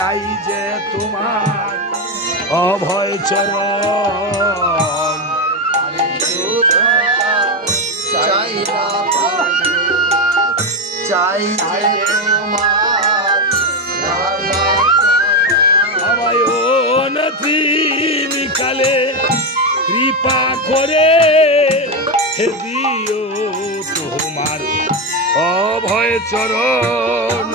চাই যে তোমার অভয় চরণ, চাই যে তোমার অনতিকালে কৃপা করে দিও তোমার অভয় চরণ।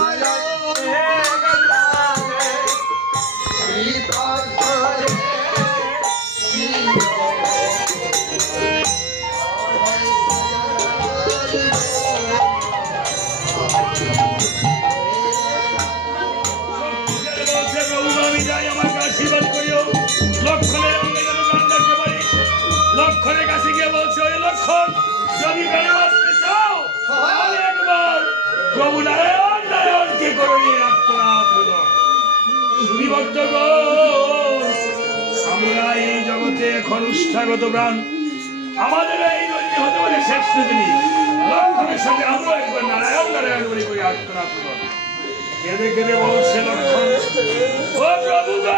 লক্ষণের কাছে গিয়ে বলছে, ওই লক্ষণ যদি বেড়ে বাঁচতে চাও তাহলে একবার প্রভু নারায়ণ নারায়ণকে করে নিয়ে আত্মনাথ হৃদয়। শুনিবদ্ধগণ, আমরা এই জগতে এখন উষ্ঠাগত প্রাণ, আমাদের এই নদী হতে পারে শেষ নদী। লক্ষণের সঙ্গে আমরা একবার নারায়ণ নারায়ণ বলে করি আত্মনাথ হৃদয়। কেঁদে কেঁদে বলছে লক্ষণ, ও প্রভু গো,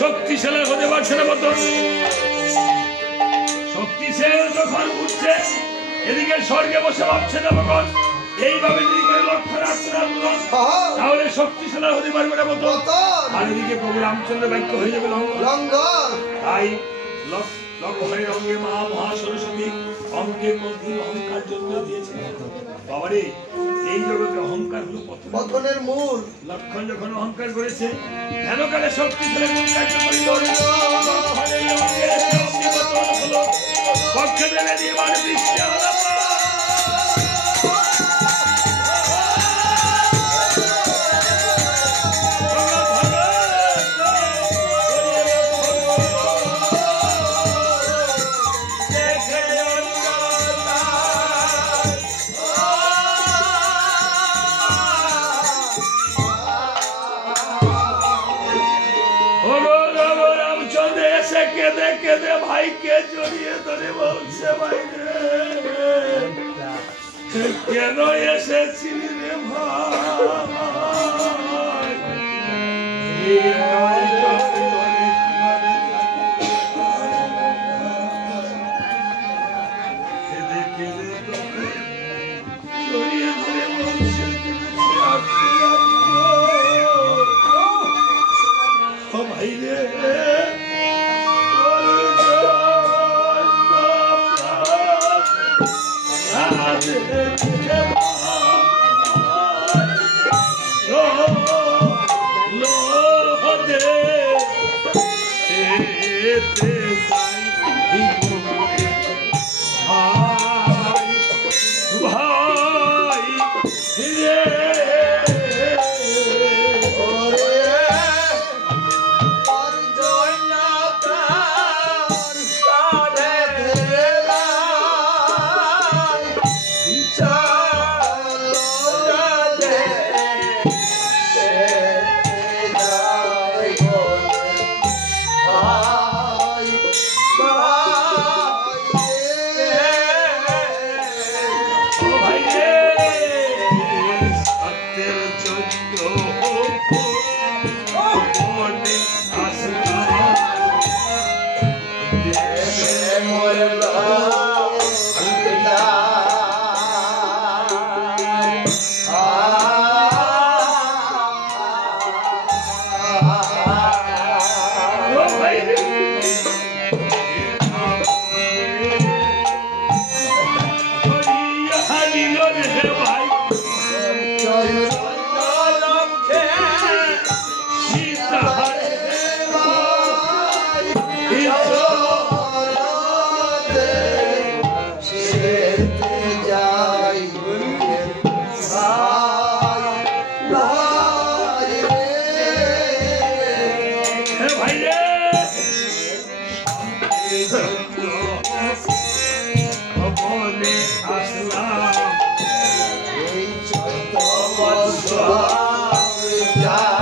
শক্তিশালী হতে পারছে না মতন শক্তিশালী যখন উঠছে এদিকে স্বর্গে বসে ভাবছে না ভগবান এইভাবে যদি করে লক্ষ্য রাখতে তাহলে শক্তিশালী হতে পারবে না মতন আর এদিকে প্রভু রামচন্দ্র বাক্য হয়ে যাবে তাই লক্ষ্মণের অঙ্গে মহা সরস্বতী অঙ্গের মধ্যে অহংকার জন্ম দিয়েছে বাবারে এই জগতে অহংকার হলো পতনের মূল লক্ষণ যখন অহংকার করেছে হেনকালে শক্তিশালী কার্য করিল লক্ষণের অঙ্গে অগ্নিপতন হলো পক্ষে বেড়ে দিয়ে মানে বৃষ্টি হলো কেঁদে ভাইকে জড়িয়ে ধরে বলছে ভাই রে কেন এসেছিলি রে ভাই কেঁদে কেঁদে জড়িয়ে ধরে বলছে ভাই রে ভাই আসলাম এই যত বৎসর যায়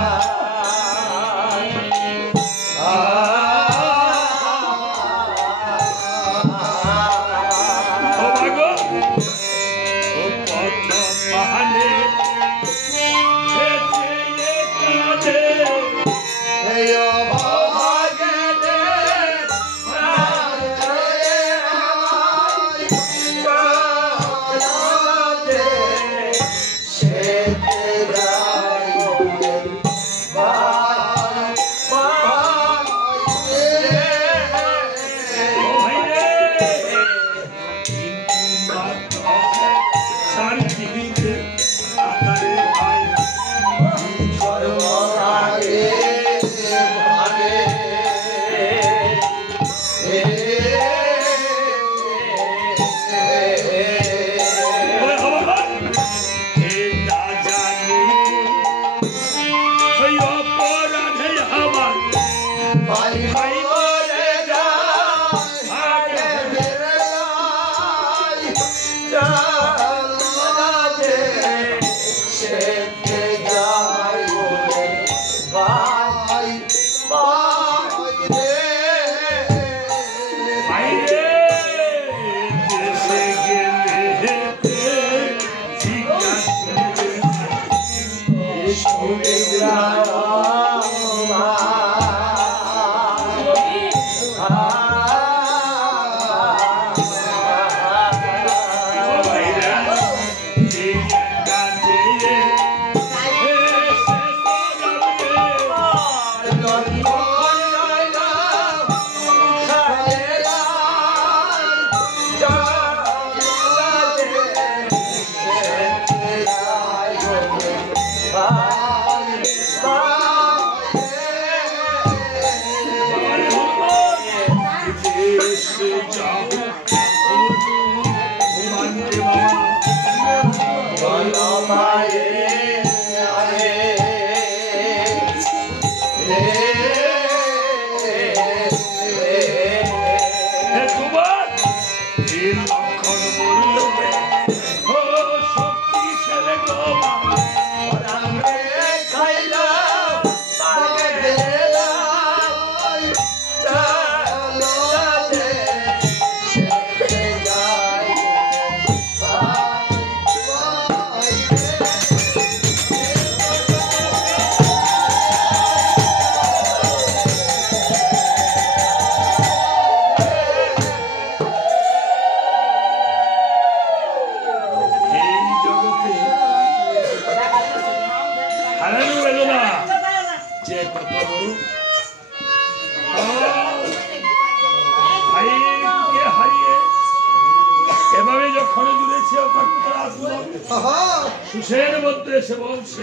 সুশের মধ্যে সে বলছে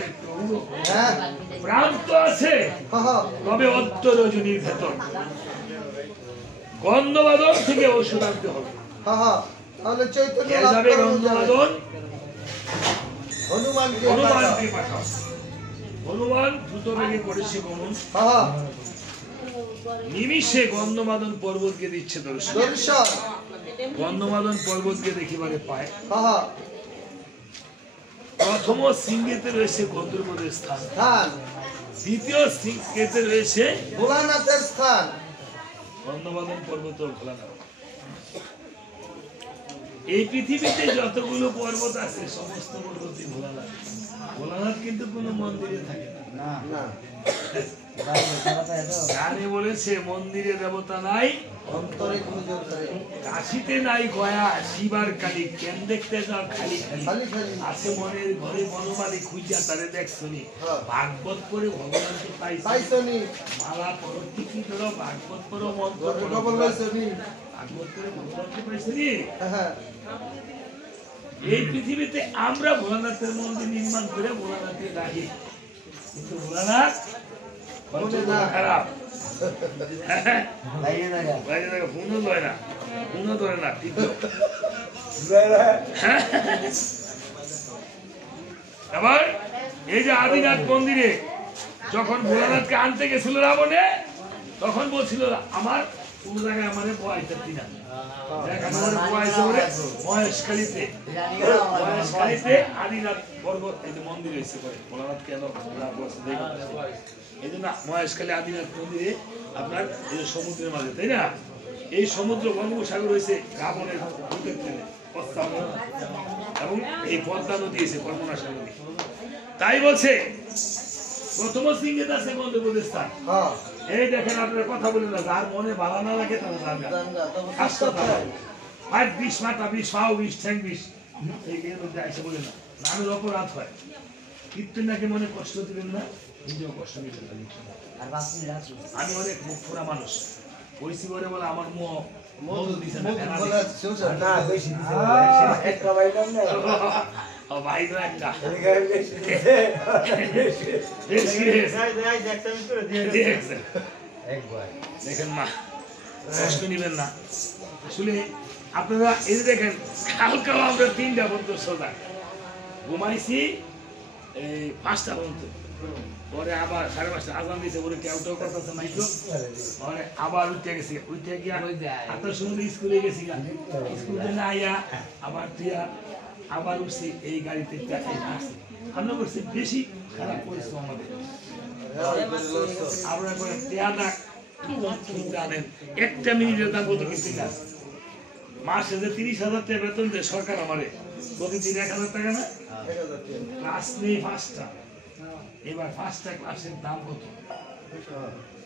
প্রান্ত আছে তবে অত্য রজনীর ভেতর গন্ধবাদন থেকে ওষুধ আনতে হবে। গন্ধবাদন হনুমানকে পাঠাও। হনুমান দ্রুত বেগে করেছে গমন, নিমিষে গন্ধমাদন পর্বতকে দিচ্ছে দর্শন। গন্ধমাদন পর্বতকে দেখিবারে পায়। প্রথম শৃঙ্গেতে রয়েছে গন্ধর্বদের স্থান, দ্বিতীয় শৃঙ্গেতে রয়েছে ভোলানাথের স্থান। গন্ধমাদন পর্বত ভোলানাথ। এই পৃথিবীতে যতগুলো পর্বত আছে সমস্ত পর্বতই ভোলানাথ। ভোলানাথ কিন্তু কোনো মন্দিরে থাকে না। গানে বলেছে মন্দিরে দেবতা নাই, অন্তরে কাশিতে নাই গয়া, শিবার কালী কেন দেখতে যাও খালি খালি আছে মনের ঘরে বনমালী খুঁজা তারে দেখছনি। ভাগবত করে ভগবানকে পাইছনি, মালা পড়ো টিকি ধরো ভাগবত পড়ো মন্ত্র পড়ো ভাগবত করে ভগবানকে পাইছনি। এই পৃথিবীতে আমরা ভোলানাথের মন্দির নির্মাণ করে ভোলানাথে রাখি, কিন্তু ভোলানাথ খারাপ এবার এই যে আদিনাথ মন্দিরে যখন ভোলানাথকে আনতে গেছিল রাবণে, তখন বলছিল আমার কোন জায়গায় আমারে বয়সটা তিনা দেখ আমারে বয়স ওরে মহেশখালীতে আদিনাথ পর্বত এই যে মন্দির হয়েছে করে ভোলানাথ কেন বলছে দেখুন এই যে না মহেশখালী আদিনাথ মন্দিরে আপনার এই যে সমুদ্রের মাঝে তাই না এই সমুদ্র বঙ্গোপসাগর হয়েছে রাবণের ভূতের তেলে এবং এই পদ্মা নদী এসে কর্মনাশা নদী তাই বলছে প্রথম সিংহে দাসে মধ্যপ্রদেশ স্থান এই দেখেন আপনার কথা বলে না যার মনে ভালো না লাগে তারা জানবে 20 মাথা 20 পাও 20 ঠ্যাং 20 এই এর মধ্যে এসে বলে না নামের অপরাধ হয় কীর্তনাকে মনে কষ্ট দিবেন না নিজেও কষ্ট নিতে আমি অনেক মুখ ফোড়া মানুষ ওইসি করে বলে আমার মধু দিছে না ভাই তো একটা দেখেন মা কষ্ট নিবেন না আসলে আপনারা এই দেখেন কালকাও আমরা 3টা পর্যন্ত সোজা ঘুমাইছি এই 5টা পর্যন্ত পরে আবার 5:30 আজান দিয়েছে ওরে কেউ কথা মাইক্রো পরে আবার উঠে গিয়া 8টার সময় স্কুলে গেছি স্কুলে না আইয়া আবার দিয়া আবার উঠছি এই গাড়িতে আমরা করছি বেশি খারাপ পরিশ্রম আমাদের আমরা করে পেয়াদা জানেন একটা মিনিটের দাম কত কিন্তু না মাসে যে 30,000 টাকা বেতন দেয় সরকার আমারে প্রতিদিন 1,000 টাকা না ক্লাস নেই 5টা এবার 5টা ক্লাসের দাম কত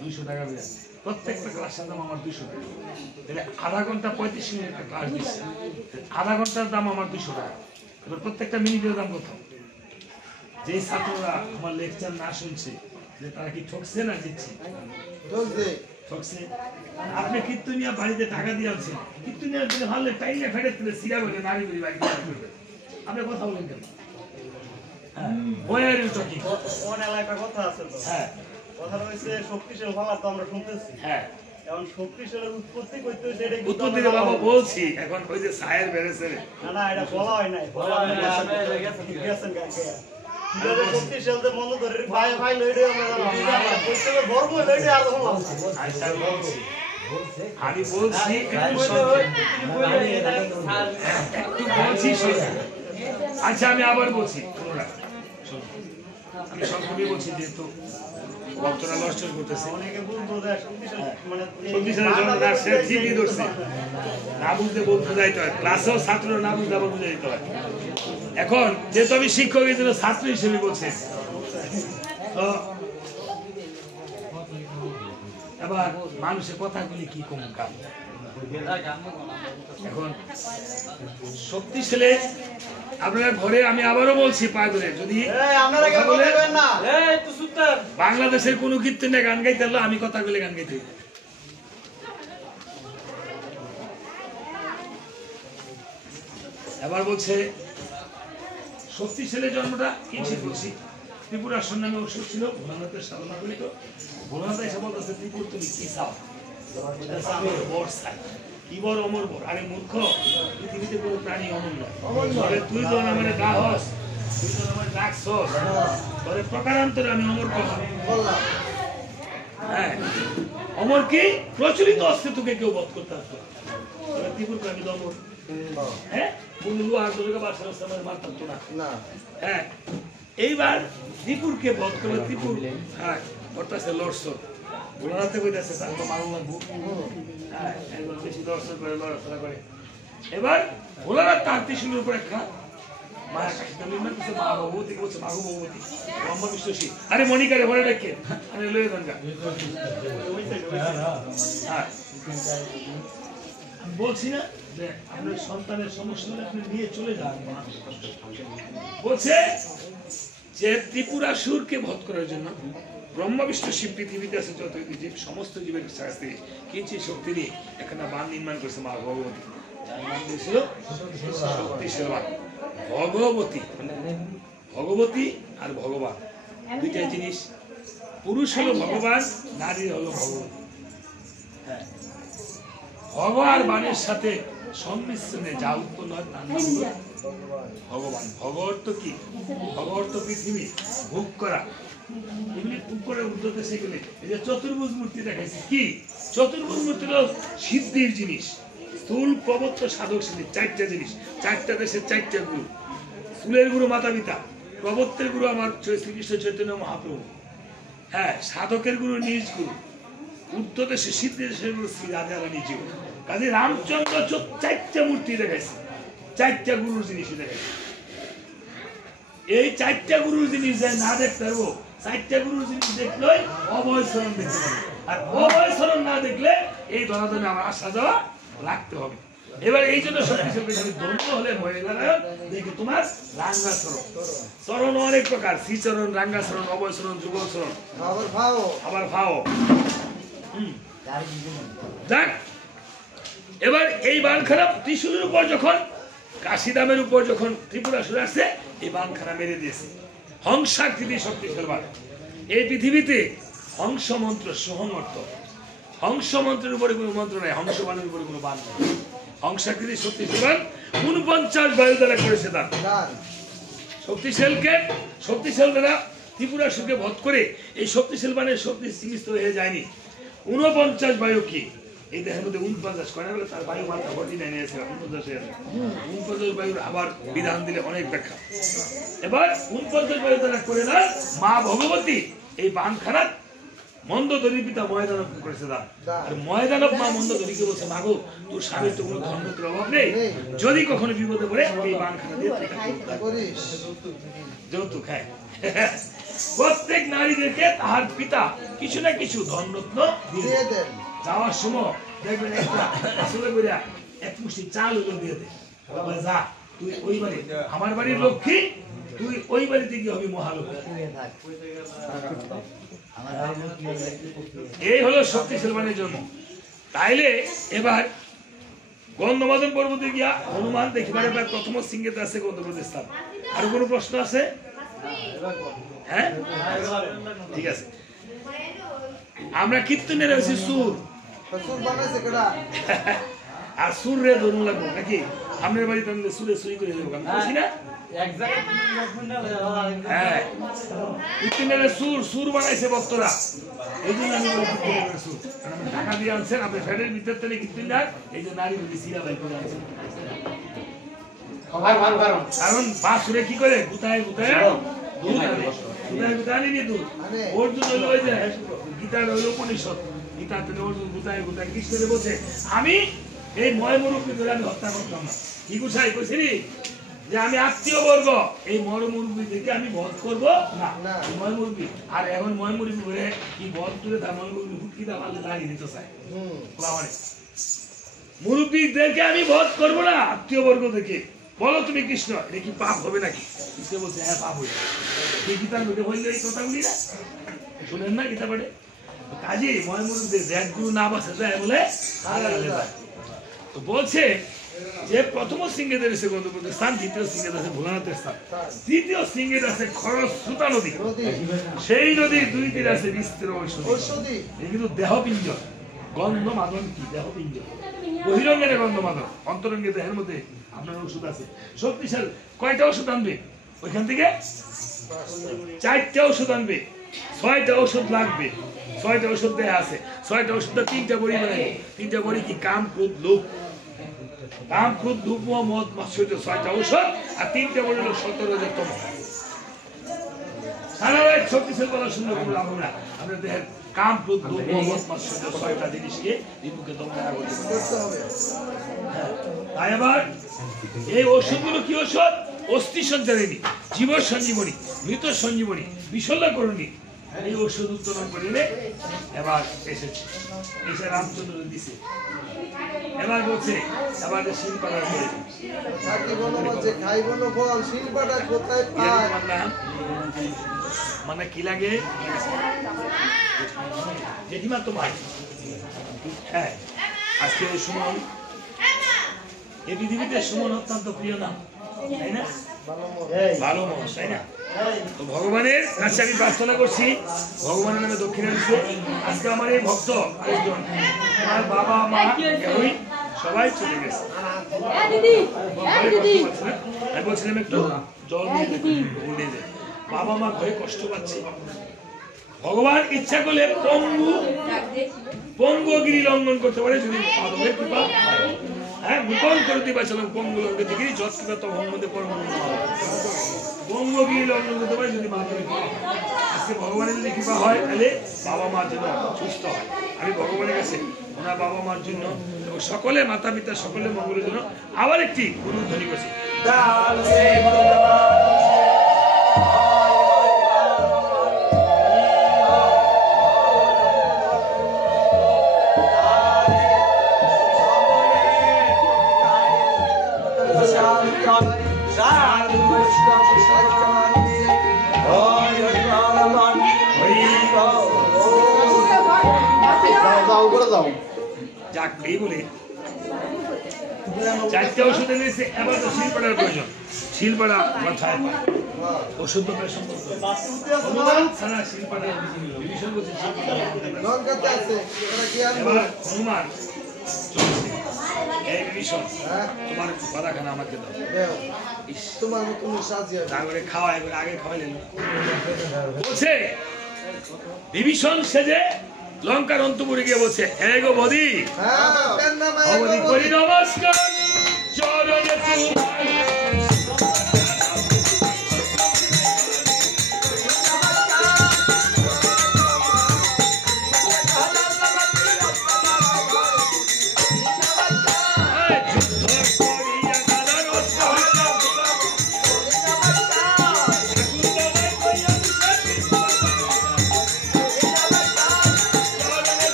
200 টাকা বেড়ে প্রত্যেকটা ক্লাসের দাম আমার 200 টাকা তাহলে আধা ঘন্টা 35 মিনিট ক্লাস দিচ্ছে আধা ঘন্টার দাম আমার 200 টাকা এবার প্রত্যেকটা মিনিটের দাম কত যে ছাত্ররা আমার লেকচার না শুনছে যে তারা কি ঠকছে না দিচ্ছে ঠকছে আপনি কীর্তনিয়া বাড়িতে টাকা দিয়ে আনছেন কীর্তনিয়া দিলে ভালো টাইমে ফেরত দিলে সিরা বলে নারী বলি বাড়ি আপনি কথা বলেন কেন বইয়ের টকি অনেক একটা কথা আছে তো হ্যাঁ কথা রয়েছে শক্তিশালী ভালো তো আমরা শুনতেছি হ্যাঁ এখন শক্তিশালীর উৎপত্তি করতে হইছে এটা উৎপত্তি বাবা বলছি এখন ওই যে সায়ের বেরেছে না না এটা বলা হয় নাই বলা হয় না গেছেন কাকে কিভাবে শক্তিশালীদের মন ধরে ভাই ভাই লইড়ে আমরা বলতে বর্ব লইড়ে আর হলো আচ্ছা বলছি আমি বলছি একটু বলছি আচ্ছা আমি আবার বলছি আমি সংক্ষেপে বলছি যেহেতু ভক্তরা নষ্ট করতেছে অনেকে বলতো যে শক্তিশালী মানে শক্তিশালী জনতা সে ঠিকই ধরছে না বুঝতে বলতে যাইতে হয় ক্লাসেও ছাত্র না বুঝতে আবার বুঝে যেতে হয় এখন যেহেতু আমি শিক্ষক এই জন্য ছাত্র হিসেবে বলছি তো এবার মানুষের কথাগুলি কি কম কাম এখন শক্তিশালী আপনার ঘরে আমি আবারও বলছি পায়ে ধরে যদি বাংলাদেশের কোন কীর্তনে গান গাইতে হলো আমি কথা বলে গান গাইতে এবার বলছে শক্তিশালী জন্মটা কিনছি বলছি ত্রিপুরার সন্ধানে ওষুধ ছিল ভোলানাথের সাধনা করিত ভোলানাথ এসে বলতেছে ত্রিপুর তুমি কি চাও কি বড় অমর বর আরে মূর্খ পৃথিবীতে কোনো প্রাণী অমর নয় তুই তো আমার ডাহস তুই তো আমার ডাকছস তোরে প্রকারান্তরে আমি অমর করলাম হ্যাঁ অমর কি প্রচলিত অস্তিত্বকে কেউ বধ করতে পারতো ত্রিপুর প্রাণী তো অমর হ্যাঁ বন্ধু আর দুর্গা বাসা আমার মারতাম তো না হ্যাঁ এইবার ত্রিপুরকে বধ করে ত্রিপুর হ্যাঁ অর্থাৎ লড়ছো ভোলানাথে কইতাছে তার তো মারুন লাগবো হ্যাঁ একবার বেশি দর্শন করে লড়াচড়া করে এবার ভোলানাথ তার ত্রিশূলের উপর একটা মায়ের কাছে না কিছু মা ভগবতী বলছে মা ভগবতী ব্রহ্ম বিষ্ণু শিব আরে মনিকারে ভরে ডাকে আরে লয়ে গঙ্গা হ্যাঁ বলছি না যে আপনার সন্তানের সমস্যা হলে আপনি নিয়ে চলে যান বলছে যে ত্রিপুরাসুরকে বধ করার জন্য ব্রহ্মা বিষ্ণু শিব পৃথিবীতে আছে যত জীব সমস্ত জীবের শাস্তি কিঞ্চি শক্তি দিয়ে এখানে বান নির্মাণ করেছে মা ভগবতী যার নাম দিয়েছিল শক্তিশালী ভগবতী ভগবতী আর ভগবান দুইটা জিনিস পুরুষ হলো ভগবান নারী হলো ভগবতী হ্যাঁ ভগ আর বানের সাথে সংমিশ্রণে যা উৎপন্ন হয় তার নাম ভগবান ভগ অর্থ কি ভগ অর্থ পৃথিবী ভোগ করা এগুলি উপরে উর্ধ্বতে সেগুলি এই যে চতুর্ভুজ মূর্তি দেখাইছে কি চতুর্ভুজ মূর্তি হলো সিদ্ধির জিনিস স্থূল প্রবত্ত সাধক সিদ্ধি চারটা জিনিস চারটা দেশের চারটা গুরু স্থূলের গুরু মাতা পিতা প্রবত্তের গুরু আমার শ্রীকৃষ্ণ চৈতন্য মহাপ্রভু হ্যাঁ সাধকের গুরু নিজ গুরু উত্তর দেশে সিদ্ধি দেশের গুরু শ্রী রাধা রানী জীব কাজে রামচন্দ্র চারটা মূর্তি দেখাইছে চারটা গুরুর জিনিস দেখাইছে এই চারটা গুরুর জিনিস না দেখতে পারবো চারটা গুরুর জিনিস দেখলে অবয়সরণ দেখতে পারবো আর অবয়সরণ না দেখলে এই ধরাধরে আমার আসা যাওয়া রাখতে হবে এবার এই জন্য শক্তিশালী দ্বন্দ্ব হলে মহিলারা দেখে তোমার রাঙ্গাচরণ চরণ অনেক প্রকার শ্রীচরণ রাঙ্গাচরণ অবয়সরণ যুগচরণ আবার ভাও দেখ এবার এই বানখানা ত্রিশূলের উপর যখন কাশিদামের উপর যখন ত্রিপুরাসুর আসছে এই বানখানা মেরে দিয়েছে হংসাকৃতি শক্তিশালী বান এই পৃথিবীতে হংস মন্ত্র সোহং অর্থ হংস মন্ত্রের উপরে কোনো মন্ত্র নাই হংস বানের উপরে কোনো বান নেই হংসাকৃতি শক্তিশালী বান 49 বায়ু দ্বারা করেছে দান শক্তিশাল দ্বারা ত্রিপুরাসুরকে বধ করে এই শক্তিশালী বানের শক্তি সীমিত হয়ে যায়নি 49 বায়ু কি এই দেহের মধ্যে 49 কয়না বলে তার বায়ু মাত্রা 49 আছে 49 বায়ুর আবার বিধান দিলে অনেক ব্যাখ্যা এবার 49 বায়ু দ্বারা করে না মা ভগবতী এই বানখানা মন্দোদরীর পিতা ময়দানব করেছে দান আর ময়দানব মা মন্দোদরীকে বলছে মাগো তোর স্বামীর তো কোনো ধর্মত্র অভাব নেই যদি কখনো বিপদে পড়ে এই বানখানা দিয়ে যৌতুক হ্যাঁ প্রত্যেক নারীদেরকে তাহার পিতা কিছু না কিছু ধনরত্ন দিয়ে দেন যাওয়ার সময় দেখবেন একটা আসলে কইরা এক মুষ্টি চাল ওগুলো দিয়ে দে যা তুই ওই বাড়ি আমার বাড়ির লক্ষ্মী তুই ওই বাড়িতে গিয়ে হবি মহালক্ষ্মী এই হলো শক্তিশালী বানের জন্ম তাইলে এবার গন্ধমাদন পর্বতে গিয়া হনুমান দেখিবার এবার প্রথম সিংহেতে আছে গন্ধপ্রদেশ স্থান আর কোনো প্রশ্ন আছে হ্যাঁ ঠিক আছে আমরা কীর্তনের আছি সুর আর সুর রে ধরুন লাগবো নাকি আপনার বাড়িতে আমি সুরে সুই করে দেবো আমি বুঝি না হ্যাঁ কীর্তনের সুর বানাইছে ভক্তরা এই জন্য আমি সুর টাকা দিয়ে আনছেন আপনি ফ্যানের ভিতর থেকে কীর্তনদার এই যে নারী বলি সিরা ভাই করে আনছেন কারণ বাসুরে কি করে গুতায় গুতায় দুধ আনে গুতায় গুতায় আনি দুধ অর্জুন হইল ওই যে গীতার হইল উপনিষদ গীতাতে অর্জুন গুতায় গুতায় কৃষ্ণরে বলছে আমি এই ময় মুরুব্বী ধরে আমি হত্যা করতাম না কি গুছাই কইছি যে আমি আত্মীয় বর্গ এই ময় মুরুব্বী থেকে আমি বধ করব না ময় মুরুব্বী আর এখন ময় মুরুব্বী করে কি বধ করে তার ময় মুরুব্বী হুটকি দা মারলে দাঁড়িয়ে দিতে চায় মুরুব্বীদেরকে আমি বধ করব না আত্মীয় বর্গ থেকে বলো তুমি কৃষ্ণ এটা কি পাপ হবে নাকি কৃষ্ণ বলছে হ্যাঁ পাপ হইবে কি গীতার মধ্যে বললে এই কথাগুলি না শুনেন না গীতা পড়ে কাজে ময় মুরুব্বীদের ব্যাগ গুরু না বাসে যায় বলে তো বলছে যে প্রথম সিংহেদের এসে গন্ধপ্রদেশ স্থান দ্বিতীয় সিংহেদ আছে ভোলানাথের স্থান তৃতীয় সিংহেদ আছে খরস্রোতা নদী সেই নদীর দুই তীরে আছে বিস্তৃত ঔষধি এই কিন্তু দেহপিঞ্জর গন্ধ মাদন কি দেহপিঞ্জর বহিরঙ্গের গন্ধ মাদন অন্তরঙ্গে দেহের মধ্যে আপনার ওষুধ আছে শক্তিশালী কয়টা ওষুধ আনবে ওইখান থেকে 4টা ওষুধ আনবে 6টা ওষুধ লাগবে 6টা ওষুধ দেয়া আছে 6টা ওষুধটা 3টা বড়ি বানাবে 3টা বড়ি কি কাম ক্রোধ লোভ কাম ক্রোধ লোভ মদ মাৎসর্য 6টা ওষুধ আর 3টা বড়ি হলো 17,000 সারা রাত শক্তিশালী বলা সুন্দর করে লাভ হবে না আপনার দেহের কাম ক্রোধ লোভ মদ মাৎসর্য 6টা জিনিসকে বিমুখে দমন করতে হবে তাই আবার এই ওষুধগুলো কি ওষুধ অস্থি সঞ্চারিণী জীব সঞ্জীবনী মৃত সঞ্জীবনী বিশল্যকরণী এই ওষুধ উত্তোলন করিলে এবার এসেছে এসে রামচন্দ্র দিছে এবার বলছে এবার শিলপাড়ার করে মানে কি লাগে জেঠিমা তোমার হ্যাঁ আজকে সুমন এই পৃথিবীতে সুমন অত্যন্ত প্রিয় নাম তাই না ভালো মানুষ তাই না তো ভগবানের কাছে আমি প্রার্থনা করছি ভগবানের নামে দক্ষিণা দিচ্ছে আজকে আমার এই ভক্ত আরেকজন আমার বাবা মা সবাই চলে গেছে আমি বলছিলাম একটু জল দিয়ে বাবা মা ভয়ে কষ্ট পাচ্ছে। ভগবান ইচ্ছা করলে পঙ্গুগিরি লঙ্ঘন করতে পারে যদি মাধবের কৃপা হয়। হ্যাঁ, মুকল করে দিবা চলো পঙ্গুলঙ্গে থেকে যত কৃপা তো মধ্যে পঙ্গুগিরি লঙ্ঘন করতে পারে যদি মাধবের কৃপা হয়। আজকে ভগবানের যদি কৃপা হয় তাহলে বাবা মার জন্য সুস্থ হয়। আমি ভগবানের কাছে ওনার বাবা মার জন্য এবং সকলে মাতা পিতা সকলের মঙ্গলের জন্য আবার একটি গুরুধ্বনি করছি। যাক এই বলে চারটে ওষুধ এনেছে, এবার তো শিলপাড়ার প্রয়োজন। শিলপাড়া মাথায় ওষুধ সারা শিলপাড়া বিভীষণ করছে। এবার হনুমান চলছে, এই বিভীষণ তোমার বাদাখানা আমাকে দাও, তোমার মতন সাজিয়ে তারপরে খাওয়া এবার আগে খাওয়াইলেন বলছে বিভীষণ সেজে লঙ্কার অন্তপুরে গিয়ে বলছে, হে গো বদি, বদি করি নমস্কার চরণে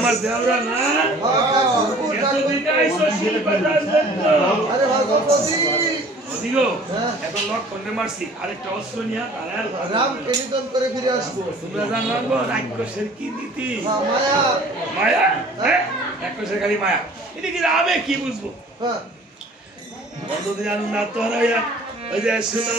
আমার দেওরা না এতদিনে আইসো শিলপাড়ার জন্য। এখন লক খন্ডে মারছি, আরেকটা অস্ত্র নিয়ে রামকে নিধন করে ফিরে আসবো। তোমরা জানবো রাক্ষসের কি নীতি, মায়া, হ্যাঁ রাক্ষসের খালি মায়া, এটা কি রামে কি বুঝবো। বন্ধুদের জানুন না তো ওই যে শুনো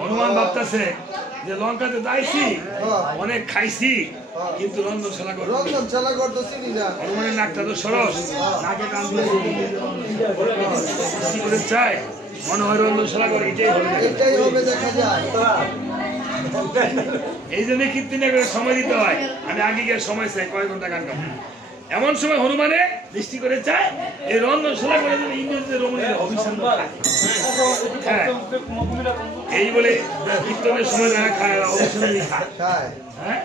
হনুমান ভাবতেছে যে লঙ্কাতে যাইছি অনেক খাইছি কিন্তু রন্ধনশালা হনুমানের নাকটা তো সরস, নাকে টান করে চায় মনে হয় রন্ধনশালা করে, এটাই হবে দেখা যায়। এই জন্য কীর্তনে করে সময় দিতে হয়। আমি আগে গিয়ে সময় চাই কয়েক ঘন্টা গান গাবো। এমন সময় হনুমানে দৃষ্টি করে চায় এই রন্ধনশালা করে যেন ইন্দ্রজিতের রমণীর অভিসন্ধ খায়। এই বলে কীর্তনের সময় যারা খায় অভিসন্ধ খায়। হ্যাঁ,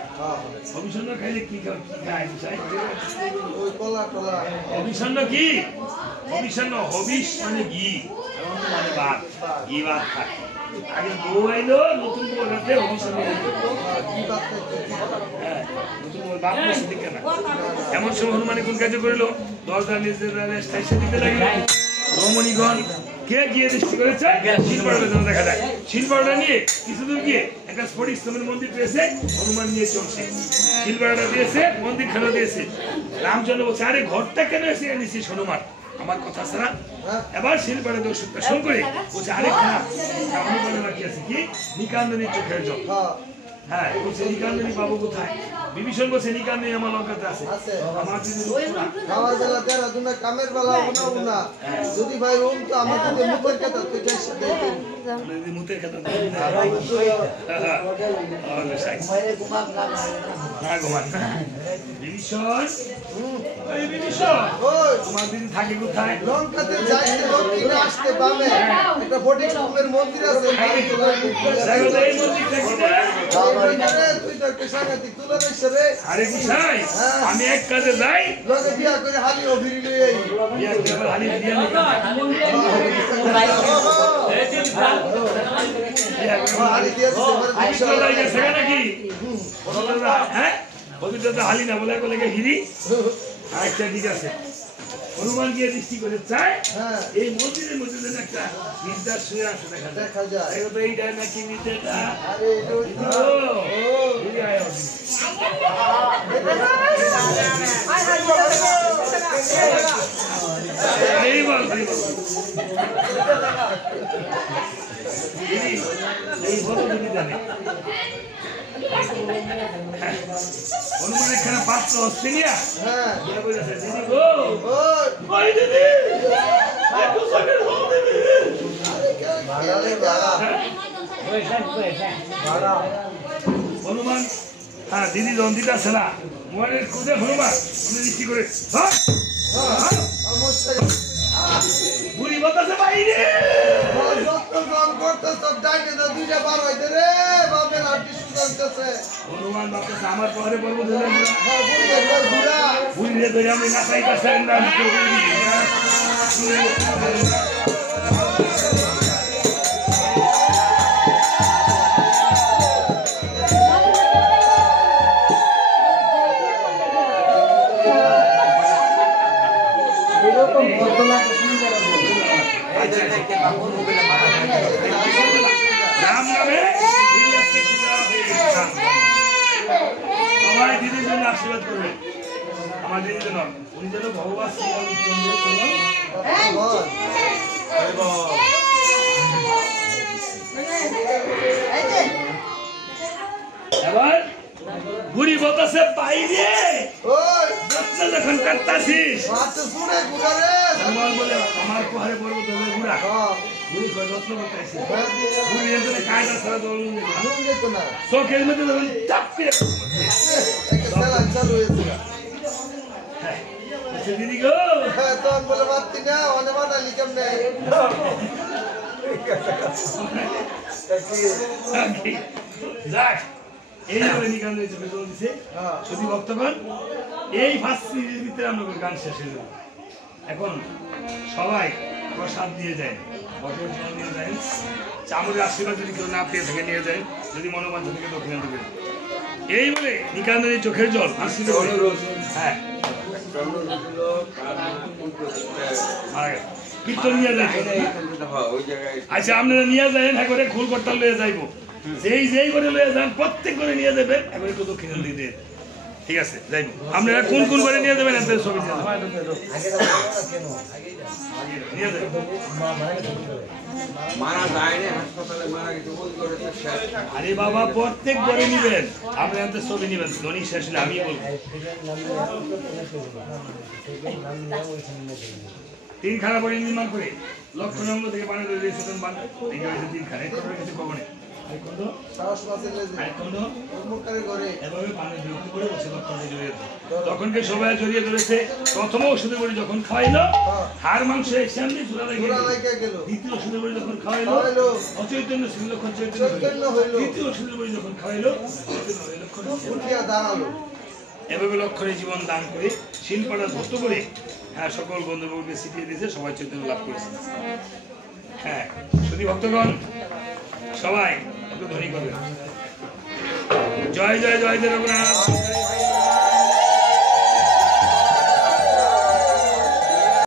অভিসন্ধ খাইলে কি খায়? অভিসন্ধ কি? অভিসন্ধ হবিষ মানে ঘি, মানে ভাত, ঘি ভাত খায়। আগে বউ আইলো, নতুন বউ রাতে অভিসন্ধ এমন সময় হনুমানে কোন কাজ করলো, দরজা নিজের দিতে লাগলো। রমণীগণ কে গিয়ে দৃষ্টি করেছে শিলপাড়ার জন্য দেখা যায়। শিলপাড়াটা নিয়ে কিছুদূর গিয়ে একটা স্ফটিক স্তম্ভের মন্দির পেয়েছে, হনুমান নিয়ে চলছে। শিলপাড়াটা দিয়েছে, মন্দির খানা দিয়েছে। রামচন্দ্র বলছে, আরে ঘরটা কেন এসে এনেছিস হনুমান, আমার কথা ছাড়া। এবার শিলপাড়াতে ওষুধটা শুরু করে বলছে, আরে খানা হনুমানের বাকি আছে কি নিকান্দনীর চোখের জল। হ্যাঁ, বলছে নিকান্দনী বাবু কোথায়? বিভীষণ বলছে নিকান্দনী আমার লঙ্কাতে আছে। আমার কামের বেলা যদি ভাই ওম তো আমাদের মুখের কথা মুখের কথা তোমার দিদি থাকে কোথায়? লঙ্কাতে যাইতে দক্ষিণে আসতে বামে একটা ফটিক স্তম্ভের মন্দির আছে। এই মন্দিরটা কি রে? তুই তো একটা সাংঘাতিক তুলা দেখছে রে। আরে গুছাই, আমি এক কাজে যাই, লগে বিয়া করে হালি অভিরি লই আই। বিয়া করে হালি বিয়া না হালি দিয়া দিছে মারা গেছে নাকি? হ্যাঁ, পবিত্রতা হালি না বলে বলে হিরি। আচ্ছা ঠিক আছে। হনুমান গিয়ে দৃষ্টি করে চায় এই মন্দিরের মধ্যে যেন একটা বিদ্যা শুয়ে আছে দেখা যায়। এইটা নাকি মিথ্যাটা? এই বড় দিদি জানে হনুমান এখানে পাত্র হচ্ছে নিয়া হ্যাঁ দিদি গো ওই ওই দিদি একটু সঙ্গে ফোন দেবে আরে বাবা হনুমান হ্যাঁ দিদি জন্দিটা আছে না মোবাইলের খুঁজে হনুমান উনি কি করে অবশ্যই বুড়ি বাতাসে বাইরে যত গান করতে সব ডাইকে দাও দুইটা বার হইতে রে বাপের আটি শুনতেছে হনুমান বাতাসে আমার পরে বলবো ধরে হ্যাঁ বুড়ি একবার ঘুরা বুড়ি রে ধরে আমি নাচাই কাছেন না রাম নামে আমার দিদির জন্য আশীর্বাদ করবেন আমার দিদির জন্য উনি যেন ভগবান শ্রীরামচন্দ্রের জন্য এবার বুড়ি বতাসে বাইরে ওই যত্ন যখন কাটতাছিস মাত্র শুনে ঘুরা রে আমার বলে আমার পাহাড়ে পড়বো তোদের ঘুরা হ্যাঁ বুড়ি কয় যত্ন করতেছি বুড়ি এর জন্য কায়দা ছাড়া দল নুন যেত না চোখের মধ্যে যখন চাপ করে একটা চালান চালু হয়েছে দিদি গো হ্যাঁ তখন বলে মারতি না অনেক বানালি কেমনে যাক এইভাবে নিকান্ত চোখে জল দিছে হ্যাঁ শুধু ভক্তগণ এই ফার্স্ট সিরিজের ভিতরে আমরা গান শেষ হয়ে যাবো এখন সবাই প্রসাদ নিয়ে যায় ভগবত জল নিয়ে যায় চামড়ের আশীর্বাদ যদি কেউ না পেয়ে থাকে নিয়ে যায় যদি মনোবাঞ্ছা থেকে দক্ষিণান্ত করে এই বলে নিকান্তের চোখের জল আশীর্বাদ হ্যাঁ মারা গেছে কীর্তন নিয়ে যায় আচ্ছা আপনারা নিয়ে যায় একবারে খুল করতে লয়ে যাইব যেই করে লয়ে যান প্রত্যেক করে নিয়ে যাবেন একবারে একটু দক্ষিণান্ত দিয়ে দেন ঠিক আছে যাইব আপনারা কোন করে নিয়ে যাবেন এত ছবি নিয়ে যাবেন মারা যায় না হাসপাতালে মারা গেছে ওই করে তো শেষ আরে বাবা প্রত্যেক করে নিবেন আপনি এত ছবি নিবেন ধনী শেষ হলে আমি বলবো তিনখানা বাড়ি নির্মাণ করে লক্ষ নম্ব থেকে বানিয়ে ধরে দিয়েছে তিনখানা কিছু কখনে সাহস মাসের লেজে মুখারে ঘরে এভাবে পানি বিরক্তি করে বসে লক্ষণকে জড়িয়ে ধরে তখনকে সবাই জড়িয়ে ধরেছে প্রথম ওষুধের বড়ি যখন খাওয়াইলো হাড় মাংস সামনে চূড়া ঘোড়া লাগে লাইকা গেল দ্বিতীয় ওষুধের বড়ি যখন খাওয়াইলো খাওয়াইলো অচৈতন্য শ্রীলক্ষণ চৈতন্য হইল তৃতীয় ওষুধের বড়ি যখন খাওয়াইলো চৈতন্য হয়ে লক্ষণ উঠিয়া দাঁড়ালো এভাবে লক্ষণে জীবন দান করে শিল্পটা ধস্ত করে হ্যাঁ সকল বন্ধুবাবুকে শিখিয়ে দিয়েছে সবাই চৈতন্য লাভ করেছে হ্যাঁ শুধু ভক্তগণ সবাই একটু ধ্বনি করবে জয় জয় জয় জয় রঘুনাথ